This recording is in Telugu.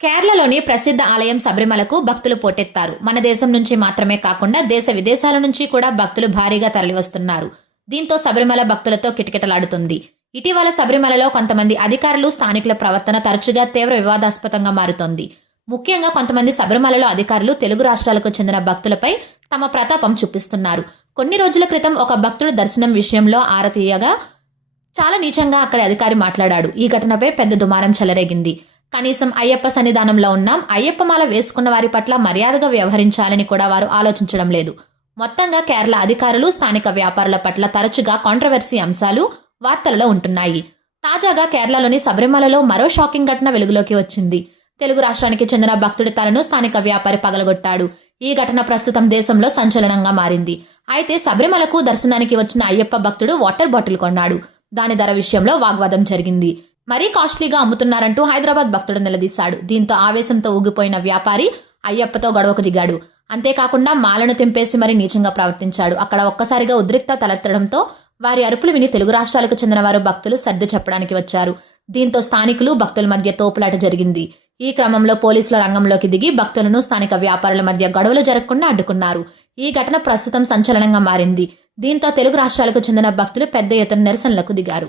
కేరళలోని ప్రసిద్ధ ఆలయం శబరిమలకు భక్తులు పోటెత్తారు. మన దేశం నుంచి మాత్రమే కాకుండా దేశ విదేశాల నుంచి కూడా భక్తులు భారీగా తరలివస్తున్నారు. దీంతో శబరిమల భక్తులతో కిటకిటలాడుతుంది. ఇటీవల శబరిమలలో కొంతమంది అధికారులు, స్థానికుల ప్రవర్తన తరచుగా తీవ్ర వివాదాస్పదంగా మారుతోంది. ముఖ్యంగా కొంతమంది శబరిమలలో అధికారులు తెలుగు రాష్ట్రాలకు చెందిన భక్తులపై తమ ప్రతాపం చూపిస్తున్నారు. కొన్ని రోజుల క్రితం ఒక భక్తుడు దర్శనం విషయంలో ఆరతీయగా చాలా నీచంగా అక్కడి అధికారి మాట్లాడాడు. ఈ ఘటనపై పెద్ద దుమారం చెలరేగింది. కనీసం అయ్యప్ప సన్నిధానంలో ఉన్నాం, అయ్యప్ప మాల వేసుకున్న వారి పట్ల మర్యాదగా వ్యవహరించాలని కూడా వారు ఆలోచించడం లేదు. మొత్తంగా కేరళ అధికారులు, స్థానిక వ్యాపారుల పట్ల తరచుగా కాంట్రవర్సీ అంశాలు వార్తలలో ఉంటున్నాయి. తాజాగా కేరళలోని శబరిమలలో మరో షాకింగ్ ఘటన వెలుగులోకి వచ్చింది. తెలుగు రాష్ట్రానికి చెందిన భక్తుడి తలను స్థానిక వ్యాపారి పగలగొట్టాడు. ఈ ఘటన ప్రస్తుతం దేశంలో సంచలనంగా మారింది. అయితే శబరిమలకు దర్శనానికి వచ్చిన అయ్యప్ప భక్తుడు వాటర్ బాటిల్ కొన్నాడు. దాని ధర విషయంలో వాగ్వాదం జరిగింది. మరీ కాస్ట్లీగా అమ్ముతున్నారంటూ హైదరాబాద్ భక్తుడు నిలదీశాడు. దీంతో ఆవేశంతో ఊగిపోయిన వ్యాపారి అయ్యప్పతో గొడవకు దిగాడు. అంతేకాకుండా మాలను తెంపేసి మరీ నీచంగా ప్రవర్తించాడు. అక్కడ ఒక్కసారిగా ఉద్రిక్త తలెత్తడంతో వారి అరుపులు విని తెలుగు రాష్ట్రాలకు చెందిన వారు భక్తులు సర్ది చెప్పడానికి వచ్చారు. దీంతో స్థానికులు, భక్తుల మధ్య తోపులాట జరిగింది. ఈ క్రమంలో పోలీసులు రంగంలోకి దిగి భక్తులను, స్థానిక వ్యాపారుల మధ్య గొడవలు జరగకుండా అడ్డుకున్నారు. ఈ ఘటన ప్రస్తుతం సంచలనంగా మారింది. దీంతో తెలుగు రాష్ట్రాలకు చెందిన భక్తులు పెద్ద ఎత్తున నిరసనలకు దిగారు.